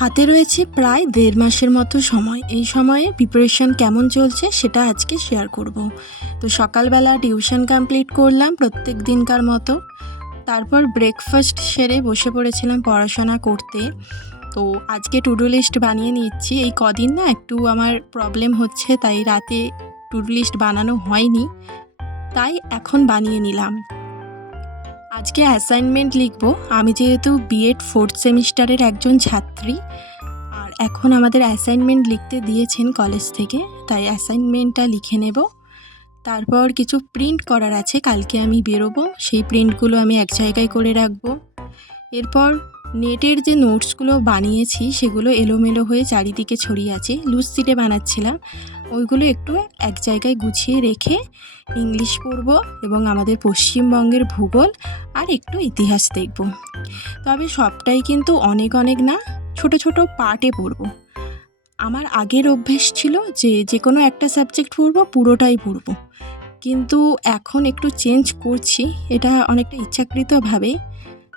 হাতে রয়েছে প্রায় ১.৫ মাসের মতো সময়। এই সময়ে প্রিপারেশন কেমন চলছে সেটা আজকে শেয়ার করব। তো সকালবেলা টিউশন কমপ্লিট করলাম প্রত্যেক দিনকার মতো। তারপর ব্রেকফাস্ট সেরে বসে পড়েছিলাম পড়াশোনা করতে। তো আজকে টু ডু লিস্ট বানিয়ে নিচ্ছি। এই কদিন না একটু আমার প্রবলেম হচ্ছে, তাই রাতে টু ডু লিস্ট বানানো হয়নি, তাই এখন বানিয়ে নিলাম। আজকে অ্যাসাইনমেন্ট লিখব। আমি যেহেতু বিএড 4th সেমিস্টারের একজন ছাত্রী, আর এখন আমাদের অ্যাসাইনমেন্ট লিখতে দিয়েছেন কলেজ থেকে, তাই অ্যাসাইনমেন্টটা লিখে নেব। তারপর কিছু প্রিন্ট করার আছে, কালকে আমি বেরোবো, সেই প্রিন্টগুলো আমি এক জায়গায় করে রাখবো। এরপর নেটের যে নোটসগুলো বানিয়েছি সেগুলো এলোমেলো হয়ে চারিদিকে ছড়িয়ে আছে, লুজ সিটে বানাচ্ছিলাম, ওইগুলো একটু এক জায়গায় গুছিয়ে রেখে ইংলিশ পড়ব এবং আমাদের পশ্চিমবঙ্গের ভূগোল আর একটু ইতিহাস দেখব। তবে সবটাই কিন্তু অনেক অনেক না, ছোট ছোট পার্টে পড়ব। আমার আগের অভ্যেস ছিল যে কোনো একটা সাবজেক্ট পড়ব, পুরোটাই পড়ব, কিন্তু এখন একটু চেঞ্জ করছি, এটা অনেকটা ইচ্ছাকৃতভাবে।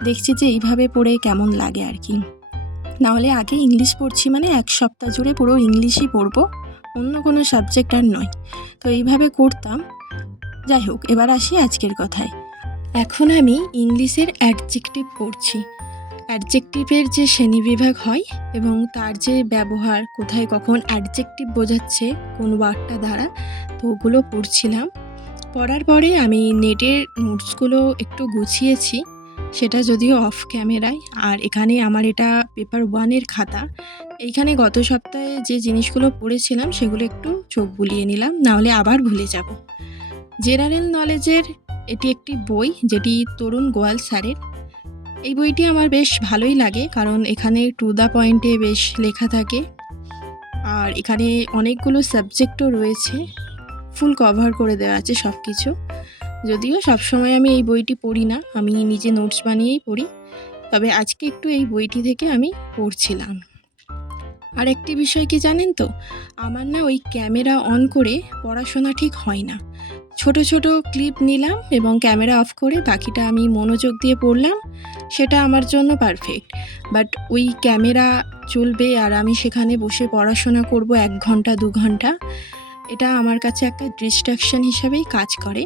দেখছি যে এইভাবে পড়ে কেমন লাগে আর কি। নাহলে আগে ইংলিশ পড়ছি মানে এক সপ্তাহ জুড়ে পুরো ইংলিশই পড়বো, অন্য কোনো সাবজেক্ট আর নয়। তো এইভাবে করতাম। যাই হোক, এবার আসি আজকের কথায়। এখন আমি ইংলিশের অ্যাডজেক্টিভ পড়ছি। অ্যাডজেক্টিভের যে শ্রেণীবিভাগ হয় এবং তার যে ব্যবহার, কোথায় কখন অ্যাডজেক্টিভ বোঝাচ্ছে কোন ওয়ার্ডটা দ্বারা, তো ওগুলো পড়ছিলাম। পড়ার পরে আমি নেটের নোটসগুলো একটু গুছিয়েছি, সেটা যদিও অফ ক্যামেরায়। আর এখানে আমার এটা পেপার 1-এর খাতা। এইখানে গত সপ্তাহে যে জিনিসগুলো পড়েছিলাম সেগুলো একটু চোখ বুলিয়ে নিলাম, নাহলে আবার ভুলে যাব। জেনারেল নলেজের এটি একটি বই, যেটি তরুণ গোয়াল স্যারের। এই বইটি আমার বেশ ভালোই লাগে, কারণ এখানে টু দ্য পয়েন্টে বেশ লেখা থাকে, আর এখানে অনেকগুলো সাবজেক্টও রয়েছে, ফুল কভার করে দেওয়া আছে সব কিছু। যদিও সবসময় আমি এই বইটি পড়ি না, আমি নিজে নোটস বানিয়েই পড়ি, তবে আজকে একটু এই বইটি থেকে আমি পড়ছিলাম। আর একটি বিষয় কি জানেন তো, আমার না ওই ক্যামেরা অন করে পড়াশোনা ঠিক হয় না। ছোট ছোট ক্লিপ নিলাম এবং ক্যামেরা অফ করে বাকিটা আমি মনোযোগ দিয়ে পড়লাম, সেটা আমার জন্য পারফেক্ট। বাট ওই ক্যামেরা চলবে আর আমি সেখানে বসে পড়াশোনা করব 1 ঘন্টা 2 ঘন্টা, এটা আমার কাছে একটা ডিস্ট্রাকশন হিসাবেই কাজ করে।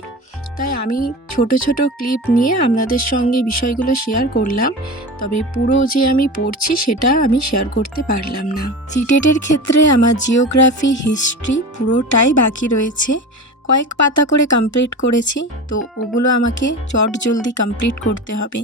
তাই আমি ছোট ছোট ক্লিপ নিয়ে আপনাদের সঙ্গে বিষয়গুলো শেয়ার করলাম, তবে পুরো যে আমি পড়ছি সেটা আমি শেয়ার করতে পারলাম না। সিটেটের ক্ষেত্রে আমার জিওগ্রাফি, হিস্ট্রি পুরোটাই বাকি রয়েছে। কয়েক পাতা করে কমপ্লিট করেছি, তো ওগুলো আমাকে চট জলদি কমপ্লিট করতে হবে।